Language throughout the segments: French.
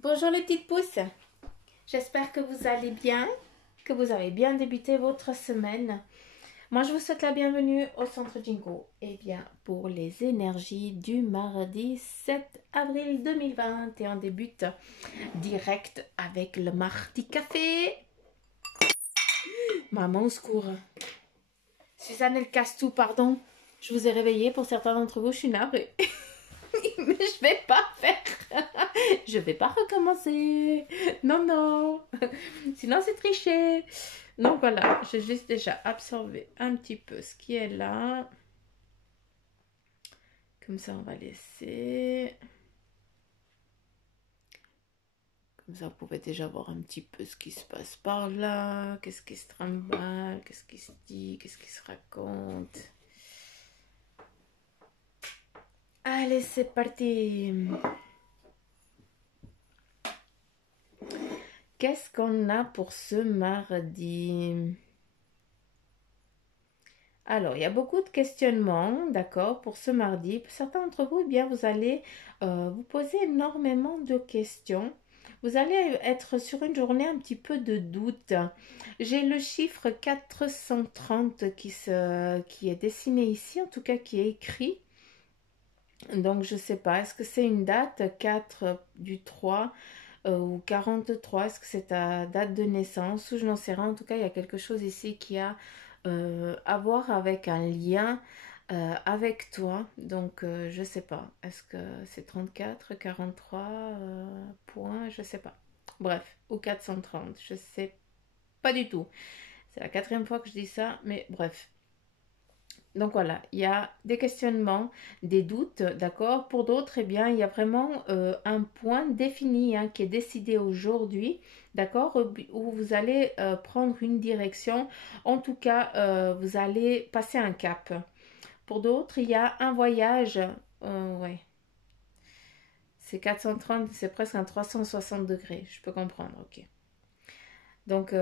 Bonjour les petites pousses, j'espère que vous allez bien, que vous avez bien débuté votre semaine. Moi je vous souhaite la bienvenue au Centre Jingo. Eh bien pour les énergies du mardi 7 avril 2020 et on débute direct avec le mardi café. Maman au secours. Suzanne elle casse tout, pardon. Je vous ai réveillé, pour certains d'entre vous je suis navrée. Mais je vais pas faire. Je vais pas recommencer. Non, non. Sinon, c'est tricher. Donc voilà, j'ai juste déjà absorbé un petit peu ce qui est là. Comme ça, on va laisser. Comme ça, vous pouvez déjà voir un petit peu ce qui se passe par là. Qu'est-ce qui se trimballe, qu'est-ce qui se dit, qu'est-ce qui se raconte. Allez, c'est parti. Qu'est-ce qu'on a pour ce mardi? Alors, il y a beaucoup de questionnements, d'accord, pour ce mardi. Pour certains d'entre vous, eh bien, vous allez vous poser énormément de questions. Vous allez être sur une journée un petit peu de doute. J'ai le chiffre 430 qui est dessiné ici, en tout cas qui est écrit. Donc, je ne sais pas, est-ce que c'est une date 4 du 3 ou 43, est-ce que c'est ta date de naissance ou je n'en sais rien. En tout cas, il y a quelque chose ici qui a à voir avec un lien avec toi. Donc, je sais pas. Est-ce que c'est 34, 43 points? Je sais pas. Bref, ou 430, je sais pas du tout. C'est la quatrième fois que je dis ça, mais bref. Donc voilà, il y a des questionnements, des doutes, d'accord. Pour d'autres, eh bien, il y a vraiment un point défini hein, qui est décidé aujourd'hui, d'accord, où vous allez prendre une direction. En tout cas, vous allez passer un cap. Pour d'autres, il y a un voyage. Ouais, c'est 430, c'est presque un 360 degrés. Je peux comprendre, ok. Donc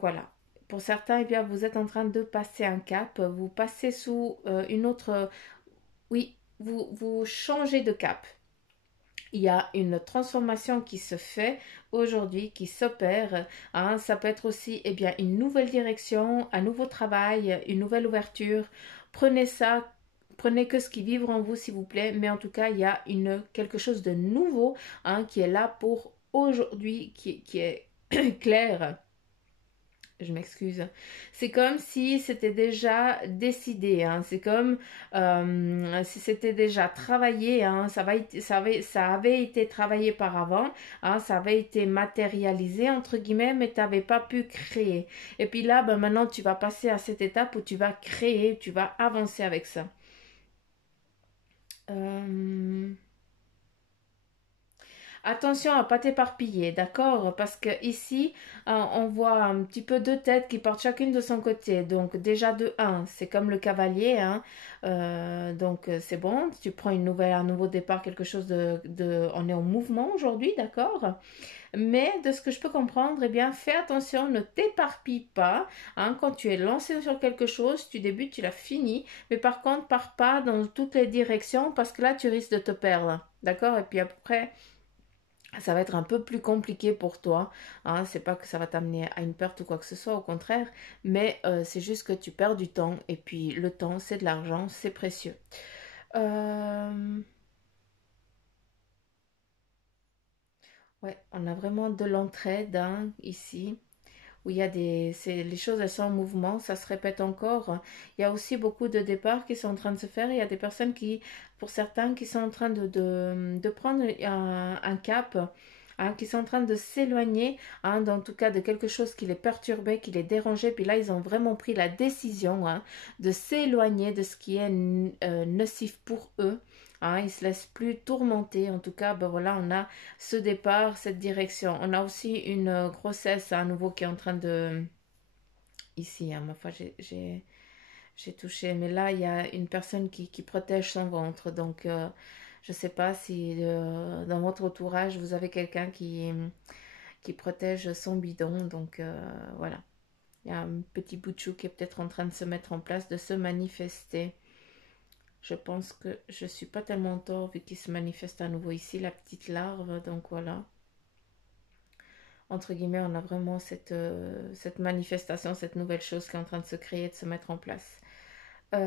voilà. Pour certains, eh bien, vous êtes en train de passer un cap. Vous passez sous une autre. Oui, vous changez de cap. Il y a une transformation qui se fait aujourd'hui, qui s'opère. Hein. Ça peut être aussi eh bien, une nouvelle direction, un nouveau travail, une nouvelle ouverture. Prenez ça, prenez que ce qui vibre en vous, s'il vous plaît. Mais en tout cas, il y a quelque chose de nouveau hein, qui est là pour aujourd'hui, qui est clair. Je m'excuse. C'est comme si c'était déjà décidé. Hein. C'est comme si c'était déjà travaillé. Hein. Ça avait été travaillé par avant. Hein. Ça avait été matérialisé, entre guillemets, mais tu n'avais pas pu créer. Et puis là, ben, maintenant, tu vas passer à cette étape où tu vas créer, tu vas avancer avec ça. Euh, Attention à pas t'éparpiller, d'accord? Parce que ici, on voit un petit peu deux têtes qui portent chacune de son côté. Donc déjà de un, c'est comme le cavalier, hein. Donc c'est bon, tu prends un nouveau départ, quelque chose on est en mouvement aujourd'hui, d'accord? Mais de ce que je peux comprendre, eh bien, fais attention, ne t'éparpille pas. Hein. Quand tu es lancé sur quelque chose, tu débutes, tu l'as fini. Mais par contre, pars pas dans toutes les directions parce que là, tu risques de te perdre, d'accord? Et puis après ça va être un peu plus compliqué pour toi. Hein. C'est pas que ça va t'amener à une perte ou quoi que ce soit, au contraire, mais c'est juste que tu perds du temps et puis le temps, c'est de l'argent, c'est précieux. Euh, Ouais, on a vraiment de l'entraide hein, ici. Où il y a les choses elles sont en mouvement, ça se répète encore. Il y a aussi beaucoup de départs qui sont en train de se faire. Il y a des personnes pour certains, qui sont en train de prendre un cap, hein, qui sont en train de s'éloigner, hein, en tout cas de quelque chose qui les perturbait, qui les dérangeait. Puis là, ils ont vraiment pris la décision hein, de s'éloigner de ce qui est nocif pour eux. Hein, ils ne se laissent plus tourmenter. En tout cas, ben voilà, on a ce départ, cette direction. On a aussi une grossesse à nouveau qui est en train de... Ici, hein, ma foi, j'ai touché. Mais là, il y a une personne qui protège son ventre. Donc, je ne sais pas si dans votre entourage, vous avez quelqu'un qui protège son bidon. Donc, voilà. Il y a un petit bout de chou qui est peut-être en train de se mettre en place, de se manifester. Je pense que je ne suis pas tellement en tort vu qu'il se manifeste à nouveau ici, la petite larve. Donc, voilà. entre guillemets, on a vraiment cette manifestation, cette nouvelle chose qui est en train de se créer, de se mettre en place. On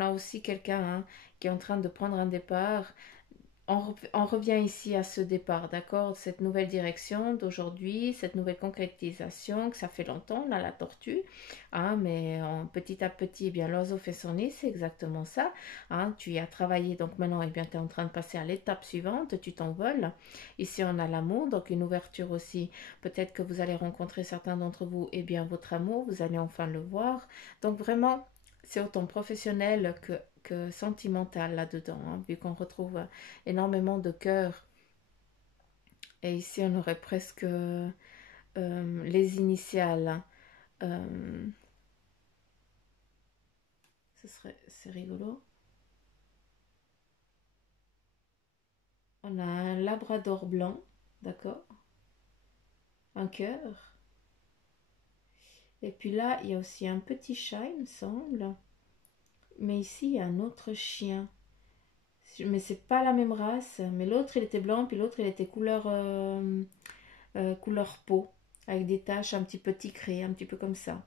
a aussi quelqu'un hein, qui est en train de prendre un départ. On revient ici à ce départ, d'accord? Cette nouvelle direction d'aujourd'hui, cette nouvelle concrétisation, que ça fait longtemps, là, la tortue, hein, mais petit à petit, eh bien, l'oiseau fait son nid, c'est exactement ça, hein, tu y as travaillé, donc maintenant, eh bien, tu es en train de passer à l'étape suivante, tu t'envoles. Ici, on a l'amour, donc une ouverture aussi, peut-être que vous allez rencontrer certains d'entre vous, eh bien, votre amour, vous allez enfin le voir, donc vraiment, c'est autant professionnel que sentimental là-dedans, hein, vu qu'on retrouve énormément de cœur. Et ici, on aurait presque les initiales. Hein. Euh, c'est rigolo. On a un labrador blanc, d'accord, un cœur. Et puis là, il y a aussi un petit chat, il me semble. Mais ici, il y a un autre chien. Mais c'est pas la même race. Mais l'autre, il était blanc, puis l'autre, il était couleur peau, avec des taches un petit peu tigrées, un petit peu comme ça.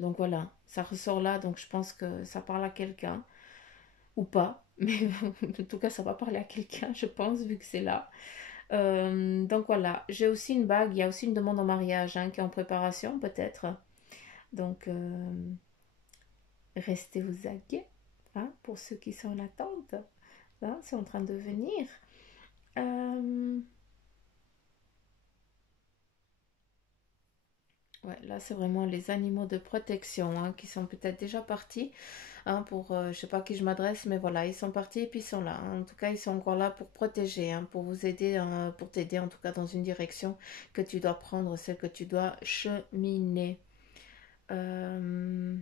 Donc voilà, ça ressort là, donc je pense que ça parle à quelqu'un, ou pas, mais en tout cas ça va parler à quelqu'un, je pense, vu que c'est là. Donc voilà, j'ai aussi une bague, il y a aussi une demande en mariage hein, qui est en préparation peut-être. Donc restez aux aguets, hein, pour ceux qui sont en attente, hein, c'est en train de venir. Euh, ouais, là c'est vraiment les animaux de protection hein, qui sont peut-être déjà partis. Hein, pour, je sais pas à qui je m'adresse, mais voilà, ils sont partis et puis ils sont là. Hein. En tout cas, ils sont encore là pour protéger, hein, pour vous aider, pour t'aider en tout cas dans une direction que tu dois prendre, celle que tu dois cheminer. Euh,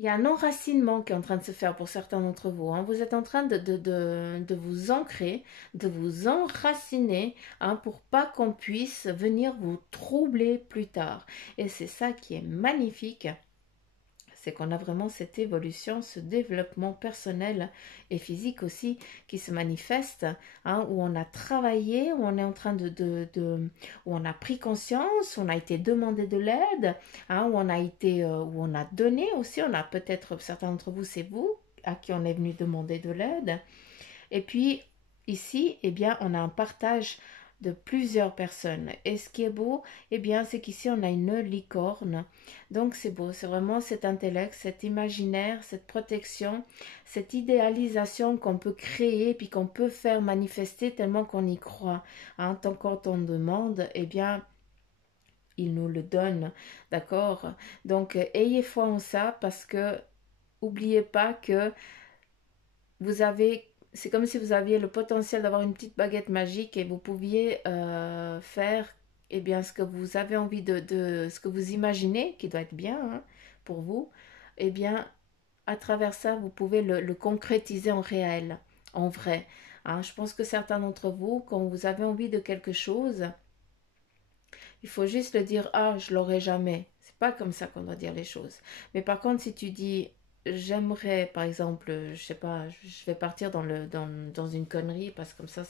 Il y a un enracinement qui est en train de se faire pour certains d'entre vous. Hein. Vous êtes en train de vous ancrer, de vous enraciner hein, pour pas qu'on puisse venir vous troubler plus tard. Et c'est ça qui est magnifique. C'est qu'on a vraiment cette évolution, ce développement personnel et physique aussi qui se manifeste, hein, où on a travaillé, où on est en train où on a pris conscience, où on a été demandé de l'aide, hein, où on a été, où on a donné aussi, on a peut-être, certains d'entre vous, c'est vous à qui on est venu demander de l'aide. Et puis ici, eh bien, on a un partage de plusieurs personnes. Et ce qui est beau, eh bien, c'est qu'ici, on a une licorne. Donc, c'est beau. C'est vraiment cet intellect, cet imaginaire, cette protection, cette idéalisation qu'on peut créer puis qu'on peut faire manifester tellement qu'on y croit. Hein, tant quand on demande, eh bien, il nous le donne. D'accord? Donc, ayez foi en ça parce que, oubliez pas que vous avez, c'est comme si vous aviez le potentiel d'avoir une petite baguette magique et vous pouviez faire eh bien, ce que vous avez envie ce que vous imaginez, qui doit être bien hein, pour vous, eh bien, à travers ça, vous pouvez le concrétiser en réel, en vrai. Hein, je pense que certains d'entre vous, quand vous avez envie de quelque chose, il faut juste le dire, ah, je l'aurai jamais. C'est pas comme ça qu'on doit dire les choses. Mais par contre, si tu dis, j'aimerais, par exemple, je sais pas, je vais partir dans une connerie parce que comme ça,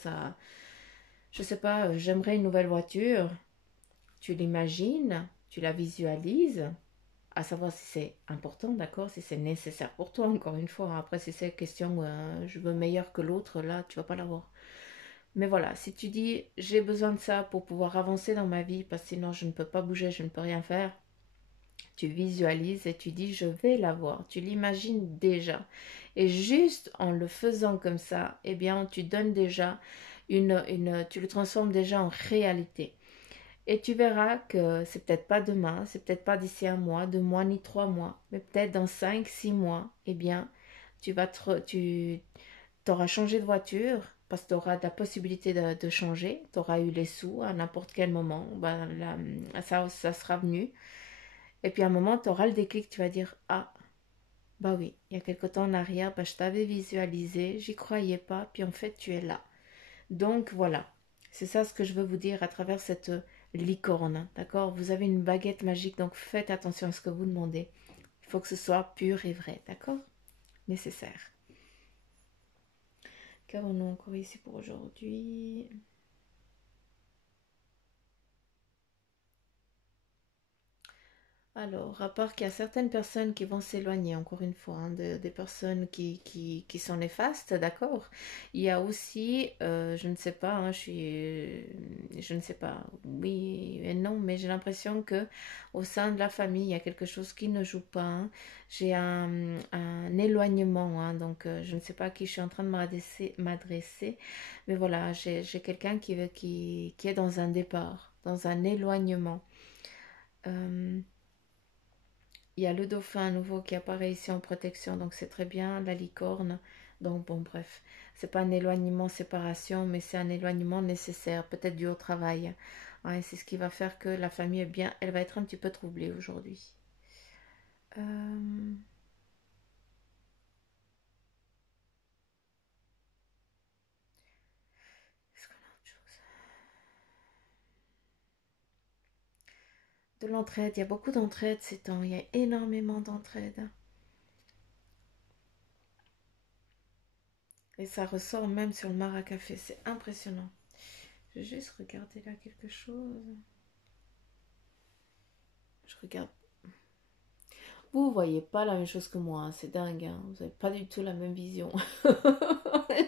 je sais pas, j'aimerais une nouvelle voiture. Tu l'imagines, tu la visualises, à savoir si c'est important, d'accord, si c'est nécessaire pour toi, encore une fois. Après, si c'est question, je veux meilleur que l'autre, là, tu vas pas l'avoir. Mais voilà, si tu dis j'ai besoin de ça pour pouvoir avancer dans ma vie, parce que sinon je ne peux pas bouger, je ne peux rien faire, tu visualises et tu dis je vais l'avoir, tu l'imagines déjà. Et juste en le faisant comme ça, eh bien tu donnes déjà tu le transformes déjà en réalité. Et tu verras que c'est peut-être pas demain, c'est peut-être pas d'ici un mois, 2 mois, ni 3 mois, mais peut-être dans 5, 6 mois, eh bien tu auras changé de voiture parce que tu auras la possibilité de changer. Tu auras eu les sous à n'importe quel moment. Ben, là, ça sera venu. Et puis à un moment, tu auras le déclic. Tu vas dire, ah, bah oui, il y a quelque temps en arrière, bah, je t'avais visualisé, j'y croyais pas. Puis en fait, tu es là. Donc voilà. C'est ça ce que je veux vous dire à travers cette licorne. D'accord? Vous avez une baguette magique. Donc faites attention à ce que vous demandez. Il faut que ce soit pur et vrai. D'accord? nécessaire. Qu'avons-nous encore ici pour aujourd'hui? Alors, à part qu'il y a certaines personnes qui vont s'éloigner, encore une fois, hein, des personnes qui sont néfastes, d'accord? Il y a aussi, je ne sais pas, hein, je ne sais pas, oui et non, mais j'ai l'impression que au sein de la famille, il y a quelque chose qui ne joue pas, hein. J'ai un éloignement, hein, donc je ne sais pas à qui je suis en train de m'adresser, mais voilà, j'ai quelqu'un qui est dans un départ, dans un éloignement. Euh, Il y a le dauphin à nouveau qui apparaît ici en protection, donc c'est très bien, la licorne. Donc bon, bref, c'est pas un éloignement, séparation, mais c'est un éloignement nécessaire, peut-être dû au travail. Ouais, c'est ce qui va faire que la famille est bien, elle va être un petit peu troublée aujourd'hui. Euh, Est-ce qu'on a autre chose? De l'entraide, il y a beaucoup d'entraide ces temps, il y a énormément d'entraide. Et ça ressort même sur le mar à café, c'est impressionnant. Je vais juste regarder là quelque chose. Je regarde. Vous voyez pas la même chose que moi, hein, c'est dingue, hein. Vous n'avez pas du tout la même vision.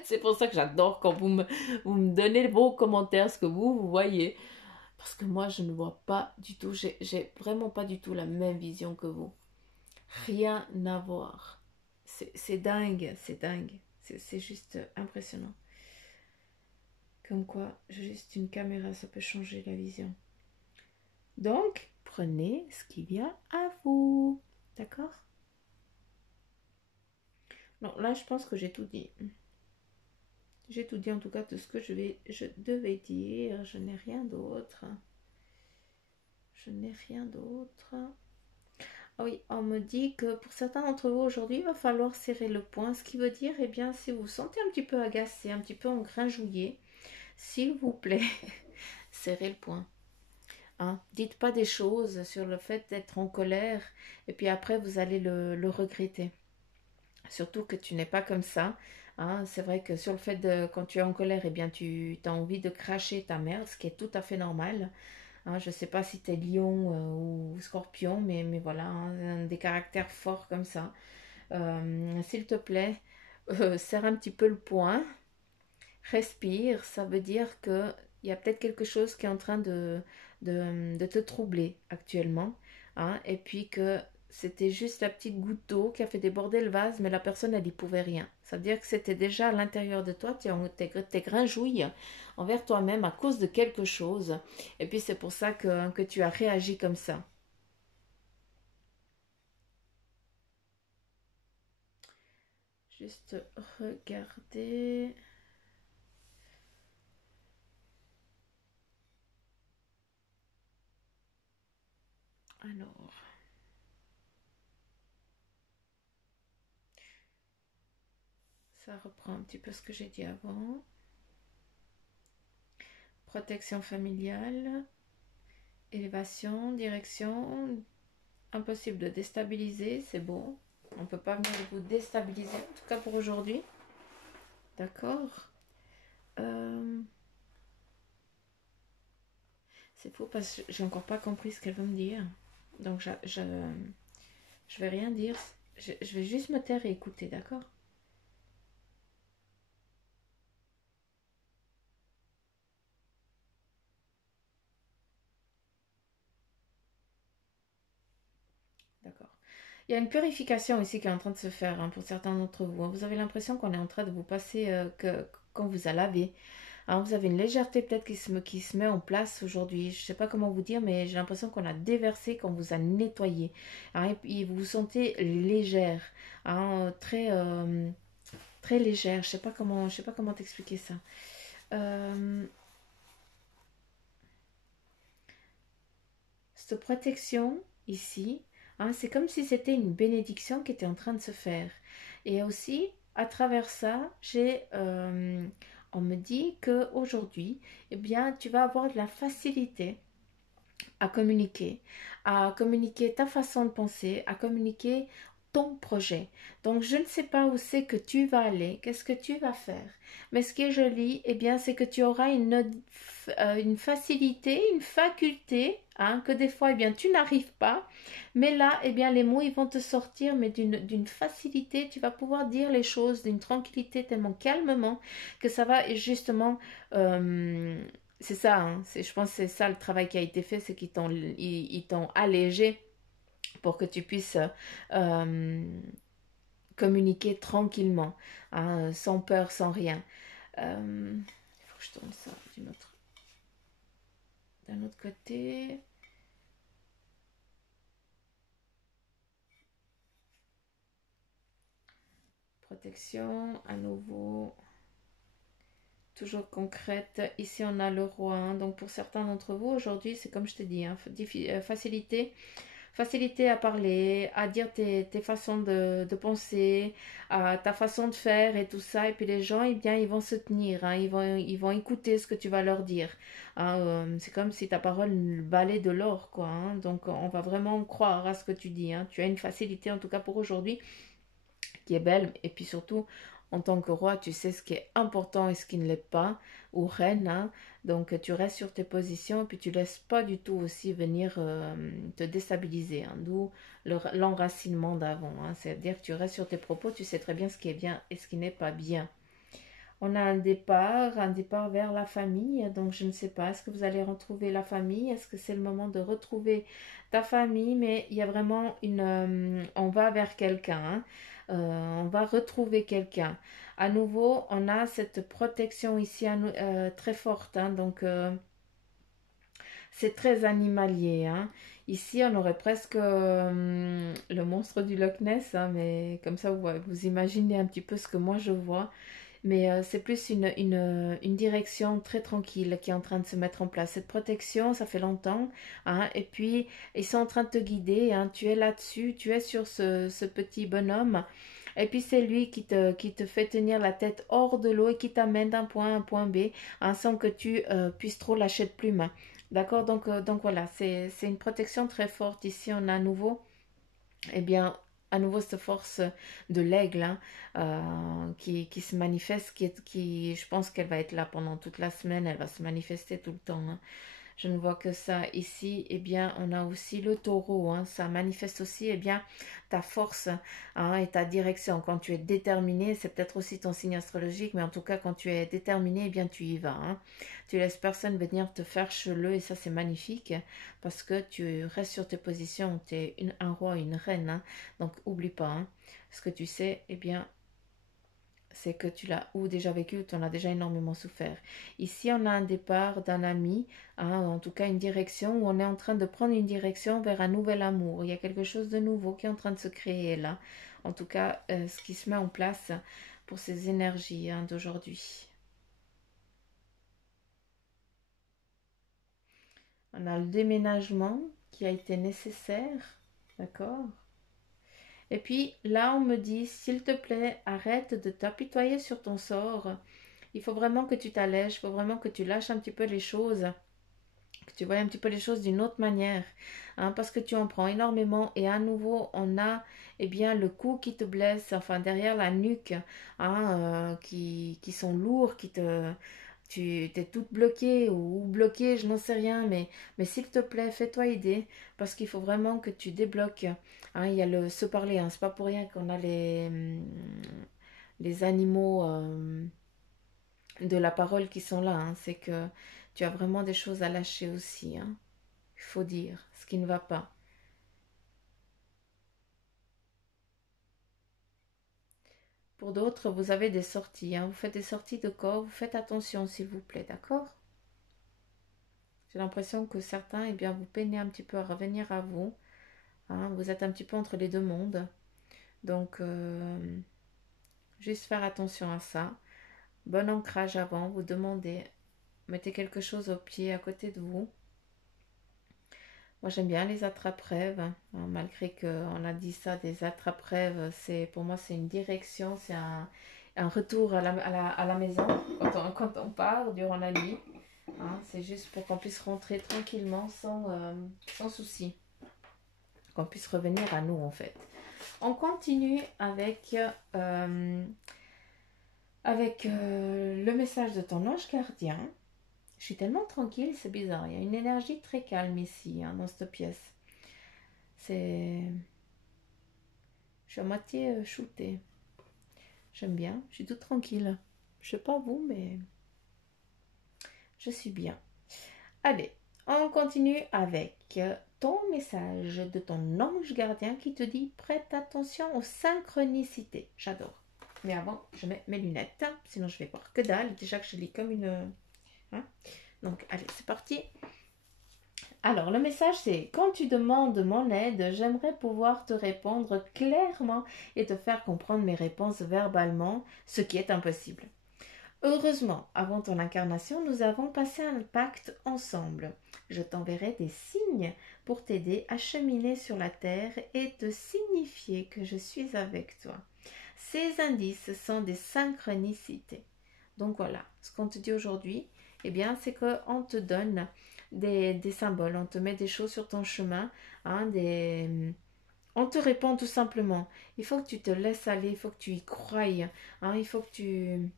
C'est pour ça que j'adore quand vous me donnez vos commentaires, ce que vous voyez. Parce que moi, je ne vois pas du tout, j'ai vraiment pas du tout la même vision que vous. Rien à voir. C'est dingue, c'est dingue. C'est juste impressionnant. Comme quoi, juste une caméra, ça peut changer la vision. Donc, prenez ce qui vient à vous. D'accord? Non, là, je pense que j'ai tout dit. J'ai tout dit en tout cas de ce que je devais dire. Je n'ai rien d'autre. Je n'ai rien d'autre. Ah oui, on me dit que pour certains d'entre vous aujourd'hui, il va falloir serrer le poing. Ce qui veut dire, eh bien, si vous vous sentez un petit peu agacé, un petit peu engrinjouillé, s'il vous plaît, serrez le poing. Hein? Dites pas des choses sur le fait d'être en colère et puis après vous allez le regretter. Surtout que tu n'es pas comme ça. Hein. C'est vrai que sur le fait de quand tu es en colère, eh bien tu as envie de cracher ta merde, ce qui est tout à fait normal. Hein, je ne sais pas si tu es lion ou scorpion, mais voilà, hein, des caractères forts comme ça. S'il te plaît, serre un petit peu le poing, respire, ça veut dire que il y a peut-être quelque chose qui est en train de te troubler actuellement. Hein, et puis que c'était juste la petite goutte d'eau qui a fait déborder le vase, mais la personne, elle n'y pouvait rien. Ça veut dire que c'était déjà à l'intérieur de toi, t'es grinjouille envers toi-même à cause de quelque chose. Et puis c'est pour ça que tu as réagi comme ça. Juste regarder. Alors, ça reprend un petit peu ce que j'ai dit avant. Protection familiale, élévation, direction, impossible de déstabiliser, c'est bon. On ne peut pas venir vous déstabiliser, en tout cas pour aujourd'hui. D'accord. euh... C'est faux parce que j'ai encore pas compris ce qu'elle veut me dire. Donc je vais rien dire. Je vais juste me taire et écouter, d'accord? D'accord. Il y a une purification ici qui est en train de se faire hein, pour certains d'entre vous. Vous avez l'impression qu'on est en train de vous passer, quand vous a lavé. Alors vous avez une légèreté peut-être qui se met en place aujourd'hui. Je ne sais pas comment vous dire, mais j'ai l'impression qu'on a déversé, qu'on vous a nettoyé. Hein, et puis vous vous sentez légère, hein, très légère. Je sais pas comment t'expliquer ça. Euh, Cette protection ici, hein, c'est comme si c'était une bénédiction qui était en train de se faire. Et aussi, à travers ça, on me dit que aujourd'hui, eh bien, tu vas avoir de la facilité à communiquer ta façon de penser, à communiquer ton projet. Donc, je ne sais pas où c'est que tu vas aller, qu'est-ce que tu vas faire. Mais ce qui est joli, eh bien, c'est que tu auras une facilité, une faculté, hein, que des fois, eh bien, tu n'arrives pas. Mais là, eh bien, les mots, ils vont te sortir, mais d'une facilité. Tu vas pouvoir dire les choses d'une tranquillité, tellement calmement, que ça va justement... c'est ça, hein, je pense que c'est ça le travail qui a été fait, c'est ils t'ont allégé pour que tu puisses communiquer tranquillement, hein, sans peur, sans rien. Il faut que je tourne ça d'un autre côté. Protection, à nouveau, toujours concrète. Ici, on a le roi. Hein. Donc, pour certains d'entre vous, aujourd'hui, c'est comme je te dis, hein, facilité à parler, à dire tes façons de penser, à ta façon de faire et tout ça. Et puis les gens, eh bien, ils vont se tenir, hein, ils vont écouter ce que tu vas leur dire. Hein, c'est comme si ta parole valait de l'or, quoi. Hein. Donc, on va vraiment croire à ce que tu dis. Hein. Tu as une facilité, en tout cas pour aujourd'hui, qui est belle. Et puis surtout, en tant que roi, tu sais ce qui est important et ce qui ne l'est pas, ou reine, hein. Donc tu restes sur tes positions, et puis tu laisses pas du tout aussi venir te déstabiliser, hein. D'où l'enracinement d'avant, hein. C'est-à-dire que tu restes sur tes propos, tu sais très bien ce qui est bien et ce qui n'est pas bien. On a un départ vers la famille, donc je ne sais pas, est-ce que vous allez retrouver la famille, est-ce que c'est le moment de retrouver ta famille, mais il y a vraiment on va vers quelqu'un, hein. On va retrouver quelqu'un. À nouveau, on a cette protection ici très forte, hein, donc c'est très animalier, hein. Ici, on aurait presque le monstre du Loch Ness, hein, mais comme ça, vous imaginez un petit peu ce que moi je vois. Mais c'est plus une direction très tranquille qui est en train de se mettre en place. Cette protection, ça fait longtemps, hein, et puis ils sont en train de te guider, hein, tu es là-dessus, tu es sur ce petit bonhomme, et puis c'est lui qui te fait tenir la tête hors de l'eau et qui t'amène d'un point à un point B, hein, sans que tu puisses trop lâcher de plume. D'accord, donc voilà, c'est une protection très forte. Ici, on a à nouveau, eh bien, à nouveau cette force de l'aigle, hein, qui se manifeste, je pense qu'elle va être là pendant toute la semaine, elle va se manifester tout le temps. Hein. Je ne vois que ça ici. Eh bien, on a aussi le taureau. Hein, ça manifeste aussi, eh bien, ta force, hein, et ta direction. Quand tu es déterminé, c'est peut-être aussi ton signe astrologique, mais en tout cas, quand tu es déterminé, eh bien, tu y vas. Hein. Tu laisses personne venir te faire cheleux, et ça, c'est magnifique, parce que tu restes sur tes positions. Tu es un roi, une reine. Hein, donc, oublie pas. Hein. Ce que tu sais, eh bien, c'est que tu l'as ou déjà vécu ou tu en as déjà énormément souffert. Ici, on a un départ d'un ami, hein, en tout cas une direction où on est en train de prendre une direction vers un nouvel amour. Il y a quelque chose de nouveau qui est en train de se créer là. En tout cas, ce qui se met en place pour ces énergies, hein, d'aujourd'hui. On a le déménagement qui a été nécessaire, d'accord? Et puis là, on me dit, s'il te plaît, arrête de t'apitoyer sur ton sort. Il faut vraiment que tu t'allèges, il faut vraiment que tu lâches un petit peu les choses, que tu vois un petit peu les choses d'une autre manière, hein, parce que tu en prends énormément et à nouveau on a, eh bien, le cou qui te blesse, enfin derrière la nuque, hein, qui sont lourds, tu t'es toute bloquée ou bloquée, je n'en sais rien, mais s'il te plaît, fais-toi aider parce qu'il faut vraiment que tu débloques. Hein, il y a le se parler, hein, c'est pas pour rien qu'on a les animaux de la parole qui sont là, hein, c'est que tu as vraiment des choses à lâcher aussi, hein. Il faut dire ce qui ne va pas. Pour d'autres, vous avez des sorties, hein, vous faites des sorties de corps, vous faites attention s'il vous plaît, d'accord? J'ai l'impression que certains, eh bien, vous peinez un petit peu à revenir à vous, hein, vous êtes un petit peu entre les deux mondes, donc juste faire attention à ça. Bon ancrage avant, vous demandez, mettez quelque chose au pied à côté de vous. Moi, j'aime bien les attrape-rêves, hein, malgré qu'on a dit ça, des attrape-rêves, pour moi, c'est une direction, c'est un retour à la maison quand on part durant la nuit. Hein, c'est juste pour qu'on puisse rentrer tranquillement, sans souci. Qu'on puisse revenir à nous, en fait. On continue avec, le message de ton ange gardien. Je suis tellement tranquille, c'est bizarre. Il y a une énergie très calme ici, hein, dans cette pièce. Je suis à moitié shootée. J'aime bien, je suis toute tranquille. Je sais pas vous, mais je suis bien. Allez, on continue avec ton message de ton ange gardien qui te dit prête attention aux synchronicités. J'adore. Mais avant, je mets mes lunettes, sinon je vais voir que dalle. Déjà que je lis comme une... Hein. Donc, allez, c'est parti. Alors, le message, c'est quand tu demandes mon aide, j'aimerais pouvoir te répondre clairement et te faire comprendre mes réponses verbalement, ce qui est impossible. Heureusement, avant ton incarnation, nous avons passé un pacte ensemble. Je t'enverrai des signes pour t'aider à cheminer sur la terre et te signifier que je suis avec toi. Ces indices sont des synchronicités. Donc voilà, ce qu'on te dit aujourd'hui, eh bien, c'est qu'on te donne des symboles, on te met des choses sur ton chemin, hein, on te répond tout simplement. Il faut que tu te laisses aller, il faut que tu y croyes, hein, il faut que tu...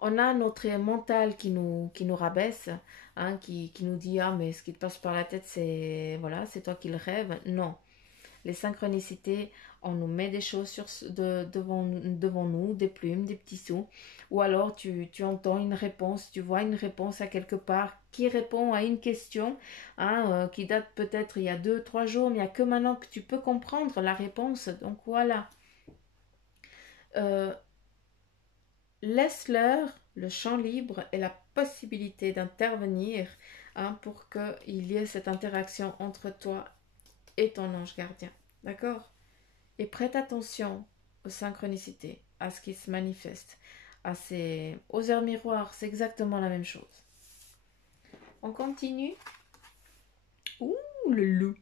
On a notre mental qui nous rabaisse, hein, qui nous dit ah mais ce qui te passe par la tête c'est voilà c'est toi qui le rêves. Non, les synchronicités, on nous met des choses devant nous, des plumes, des petits sous, ou alors tu entends une réponse, tu vois une réponse à quelque part qui répond à une question, hein, qui date peut-être il y a 2-3 jours, mais il n'y a que maintenant que tu peux comprendre la réponse. Donc voilà. Laisse-leur le champ libre et la possibilité d'intervenir, hein, pour qu'il y ait cette interaction entre toi et ton ange gardien. D'accord? Et prête attention aux synchronicités, à ce qui se manifeste, aux heures miroirs, c'est exactement la même chose. On continue. Ouh, le loup.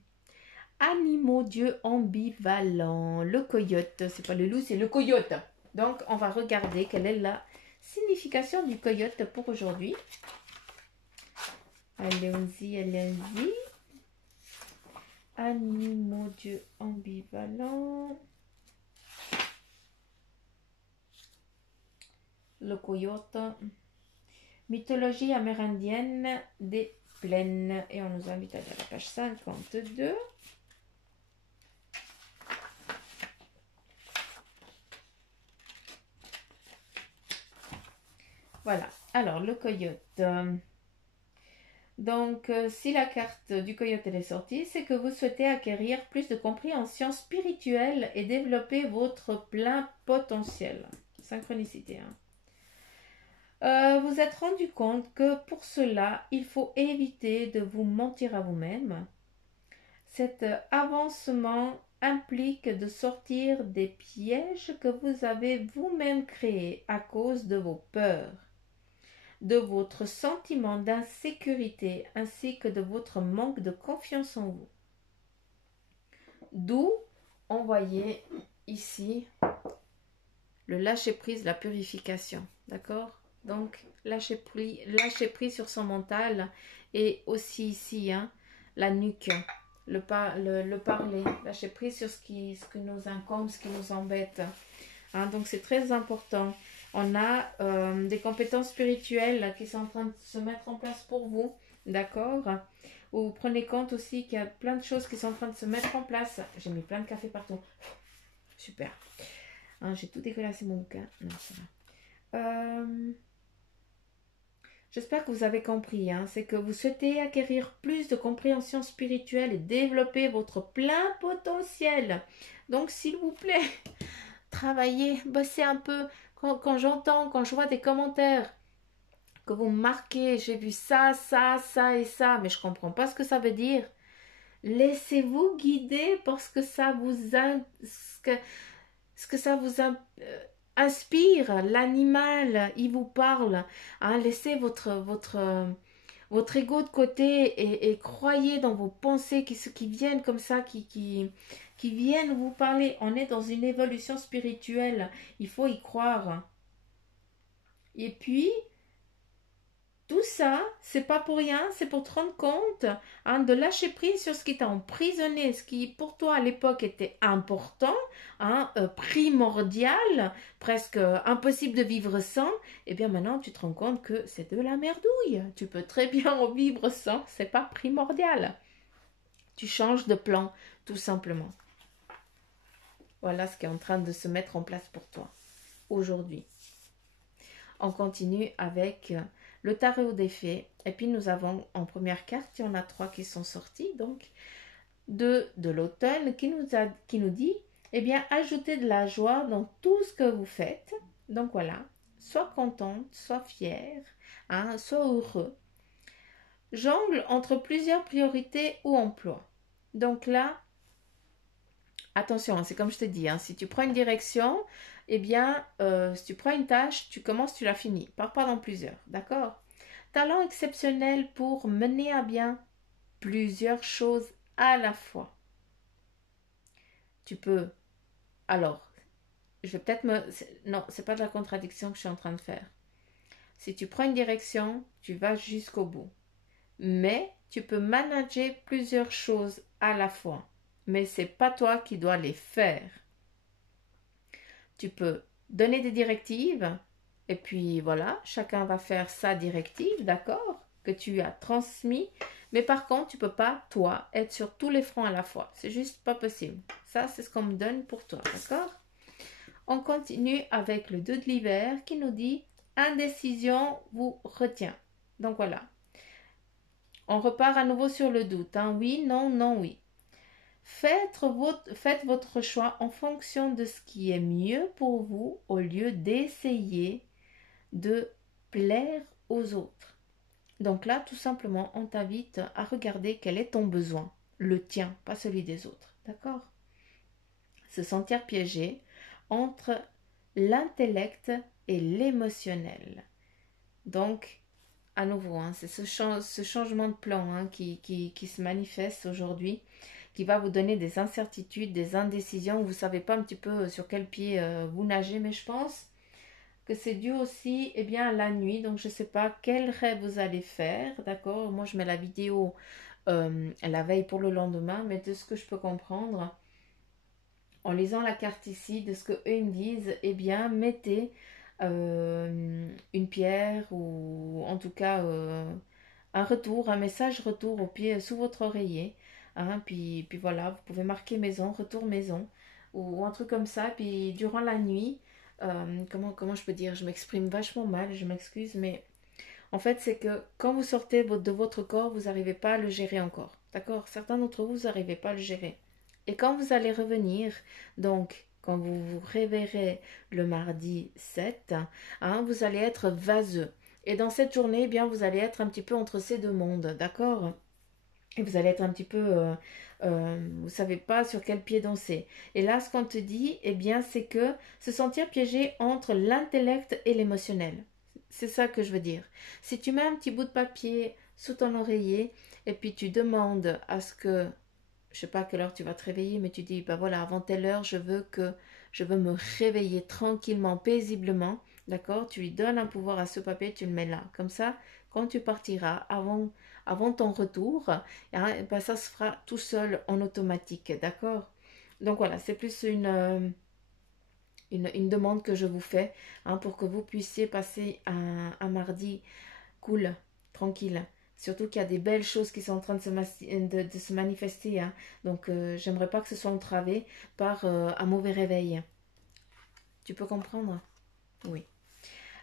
Animaux dieux ambivalents. Le coyote, c'est pas le loup, c'est le coyote. Donc, on va regarder quelle est la signification du coyote pour aujourd'hui. Allons-y, allons-y. Animaux dieux ambivalents. Le coyote. Mythologie amérindienne des plaines. Et on nous invite à aller à la page 52. Voilà, alors le coyote. Donc, si la carte du coyote elle est sortie, c'est que vous souhaitez acquérir plus de compréhension spirituelle et développer votre plein potentiel. Synchronicité. Hein. Vous êtes rendu compte que pour cela, il faut éviter de vous mentir à vous-même. Cet avancement implique de sortir des pièges que vous avez vous-même créés à cause de vos peurs, de votre sentiment d'insécurité ainsi que de votre manque de confiance en vous. D'où on voyait ici le lâcher-prise, la purification. D'accord? Donc, lâcher prise sur son mental et aussi ici, hein, la nuque, le parler, lâcher prise sur ce qui nous incombe, ce qui nous embête. Hein, donc, c'est très important. On a des compétences spirituelles qui sont en train de se mettre en place pour vous, d'accord? Vous prenez compte aussi qu'il y a plein de choses qui sont en train de se mettre en place. J'ai mis plein de café partout. Super. Hein, j'ai tout dégueulassé mon bouquin. Non, ça va. J'espère que vous avez compris. Hein, c'est que vous souhaitez acquérir plus de compréhension spirituelle et développer votre plein potentiel. Donc, s'il vous plaît, travaillez, bossez un peu. Quand je vois des commentaires que vous marquez, j'ai vu ça, ça, ça et ça, mais je ne comprends pas ce que ça veut dire. Laissez-vous guider par ce que ça vous inspire. L'animal, il vous parle. Hein, laissez votre ego de côté et croyez dans vos pensées qui viennent comme ça, qui viennent vous parler. On est dans une évolution spirituelle. Il faut y croire. Et puis, Tout ça, c'est pas pour rien, c'est pour te rendre compte de lâcher prise sur ce qui t'a emprisonné, ce qui pour toi à l'époque était important, primordial, presque impossible de vivre sans. Et bien maintenant, tu te rends compte que c'est de la merdouille. Tu peux très bien en vivre sans, c'est pas primordial. Tu changes de plan, tout simplement. Voilà ce qui est en train de se mettre en place pour toi aujourd'hui. On continue avec le tarot des fées. Et puis nous avons en première carte, il y en a 3 qui sont sortis. Donc, de l'automne qui nous dit, eh bien, ajoutez de la joie dans tout ce que vous faites. Donc voilà, sois contente, sois fière, sois heureux. Jongle entre plusieurs priorités ou emplois. Donc là, attention, c'est comme je te dis, si tu prends une direction, eh bien, si tu prends une tâche, tu commences, tu la finis. Pars pas dans plusieurs, d'accord? Talent exceptionnel pour mener à bien plusieurs choses à la fois. Tu peux, alors, je vais peut-être non, c'est pas de la contradiction que je suis en train de faire. Si tu prends une direction, tu vas jusqu'au bout. Mais tu peux manager plusieurs choses à la fois. Mais c'est pas toi qui dois les faire. Tu peux donner des directives et puis voilà, chacun va faire sa directive, d'accord, que tu as transmis. Mais par contre, tu peux pas, toi, être sur tous les fronts à la fois. C'est juste pas possible. Ça, c'est ce qu'on me donne pour toi, d'accord? On continue avec le 2 de l'hiver qui nous dit « Indécision vous retient ». Donc voilà. On repart à nouveau sur le doute. Oui, non, non, oui. Faites votre choix en fonction de ce qui est mieux pour vous au lieu d'essayer de plaire aux autres. Donc là, tout simplement, on t'invite à regarder quel est ton besoin. Le tien, pas celui des autres. D'accord? Se sentir piégé entre l'intellect et l'émotionnel. Donc, à nouveau, c'est ce changement de plan qui se manifeste aujourd'hui, qui va vous donner des incertitudes, des indécisions. Vous ne savez pas un petit peu sur quel pied vous nagez, mais je pense que c'est dû aussi à la nuit. Donc, je ne sais pas quel rêve vous allez faire, d'accord? Moi, je mets la vidéo la veille pour le lendemain, mais de ce que je peux comprendre, en lisant la carte ici, de ce qu'eux me disent, mettez une pierre ou en tout cas un message retour au pied sous votre oreiller. Puis voilà, vous pouvez marquer maison, retour maison ou un truc comme ça. Puis durant la nuit, comment je peux dire, je m'exprime vachement mal, je m'excuse, mais en fait c'est que quand vous sortez de votre corps, vous n'arrivez pas à le gérer encore. D'accord? Certains d'entre vous, vous n'arrivez pas à le gérer. Et quand vous allez revenir, donc quand vous vous réveillerez le mardi 7, vous allez être vaseux. Et dans cette journée, vous allez être un petit peu entre ces deux mondes, d'accord? Et vous allez être un petit peu, vous ne savez pas sur quel pied danser. Et là, ce qu'on te dit, c'est que se sentir piégé entre l'intellect et l'émotionnel. C'est ça que je veux dire. Si tu mets un petit bout de papier sous ton oreiller et puis tu demandes à ce que, je sais pas à quelle heure tu vas te réveiller, mais tu dis, voilà, avant telle heure, je veux me réveiller tranquillement, paisiblement, d'accord? Tu lui donnes un pouvoir à ce papier, tu le mets là. Comme ça, quand tu partiras, avant ton retour, ça se fera tout seul en automatique, d'accord? Donc voilà, c'est plus une demande que je vous fais pour que vous puissiez passer un mardi cool, tranquille. Surtout qu'il y a des belles choses qui sont en train de se manifester. Donc, j'aimerais pas que ce soit entravé par un mauvais réveil. Tu peux comprendre? Oui.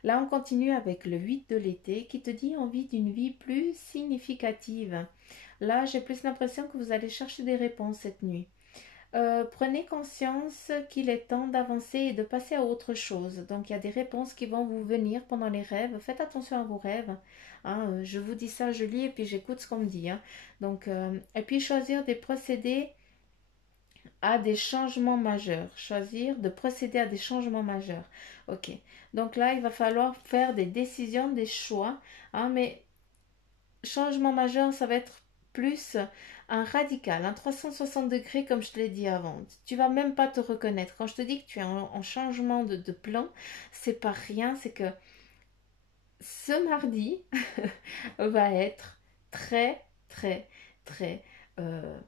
Là, on continue avec le 8 de l'été qui te dit envie d'une vie plus significative. Là, j'ai plus l'impression que vous allez chercher des réponses cette nuit. Prenez conscience qu'il est temps d'avancer et de passer à autre chose. Donc, il y a des réponses qui vont vous venir pendant les rêves. Faites attention à vos rêves. Je vous dis ça, je lis et puis j'écoute ce qu'on me dit. Donc, et puis choisir des procédés à des changements majeurs. Choisir de procéder à des changements majeurs. Ok. Donc là, il va falloir faire des décisions, des choix. Mais changement majeur, ça va être plus un radical, un 360 degrés comme je te l'ai dit avant. Tu vas même pas te reconnaître. Quand je te dis que tu es en changement de plan, c'est pas rien, c'est que ce mardi va être très, très, très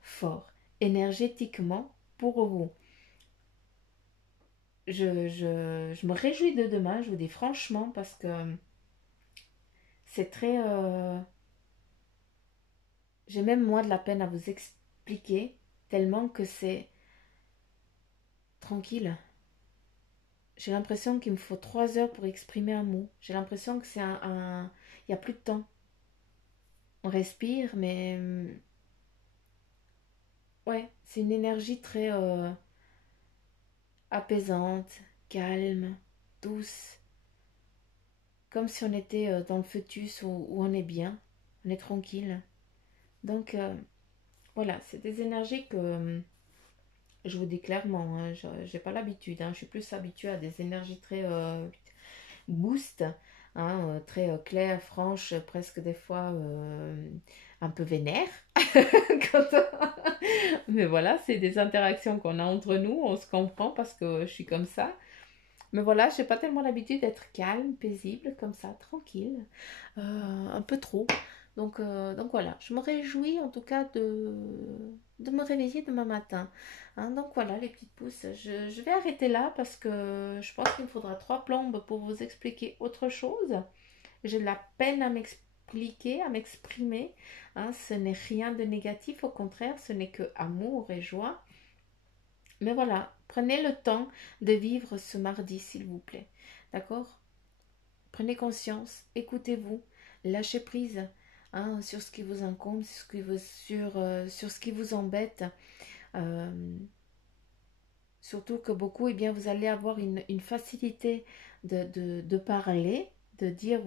fort énergétiquement pour vous. Je me réjouis de demain, je vous dis franchement, parce que c'est très... j'ai même moi de la peine à vous expliquer, tellement que c'est tranquille. J'ai l'impression qu'il me faut 3 heures pour exprimer un mot. J'ai l'impression que c'est il n'y a plus de temps. On respire, mais ouais, c'est une énergie très apaisante, calme, douce. Comme si on était dans le fœtus où on est bien, on est tranquille. Donc voilà, c'est des énergies que je vous dis clairement, hein, je n'ai pas l'habitude. Hein, je suis plus habituée à des énergies très boost, hein, très claires, franches, presque des fois un peu vénères. Mais voilà, c'est des interactions qu'on a entre nous, on se comprend parce que je suis comme ça. Mais voilà, j'ai pas tellement l'habitude d'être calme, paisible, comme ça, tranquille, un peu trop. Donc voilà, je me réjouis en tout cas de me réveiller demain matin. Hein, donc voilà les petites pousses, je vais arrêter là parce que je pense qu'il me faudra 3 plombes pour vous expliquer autre chose. J'ai de la peine à m'expliquer, à m'exprimer. Hein, ce n'est rien de négatif, au contraire, ce n'est que amour et joie. Mais voilà, prenez le temps de vivre ce mardi, s'il vous plaît. D'accord? Prenez conscience, écoutez-vous, lâchez prise, hein, sur ce qui vous incombe, sur ce qui vous embête. Euh, Surtout que beaucoup, eh bien, vous allez avoir une facilité de parler, de dire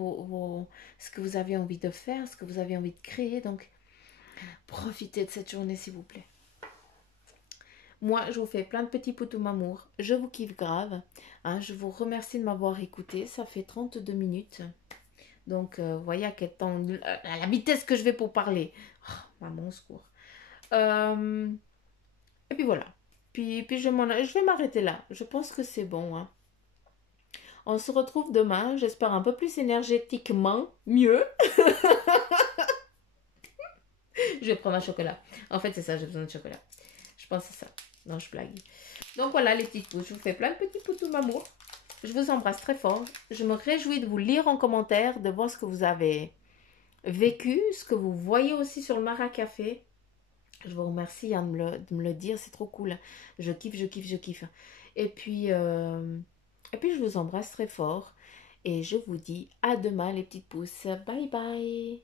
ce que vous avez envie de faire, ce que vous avez envie de créer. Donc, profitez de cette journée, s'il vous plaît. Moi, je vous fais plein de petits poutous m'amour. Je vous kiffe grave. Hein, je vous remercie de m'avoir écouté. Ça fait 32 minutes. Donc, voyez à quel temps, à la vitesse que je vais pour parler. Oh, maman, au secours. Et puis voilà. Puis je vais m'arrêter là. Je pense que c'est bon. Hein. On se retrouve demain. J'espère un peu plus énergétiquement mieux. Je vais prendre un chocolat. En fait, c'est ça, j'ai besoin de chocolat. Je pense que c'est ça. Non, je blague. Donc voilà les petites pouces. Je vous fais plein de petits poutous m'amour. Je vous embrasse très fort. Je me réjouis de vous lire en commentaire, de voir ce que vous avez vécu, ce que vous voyez aussi sur le Maracafé. Je vous remercie hein, de me le dire, c'est trop cool. Je kiffe, je kiffe, je kiffe. Et puis je vous embrasse très fort. Et je vous dis à demain les petites pousses. Bye bye.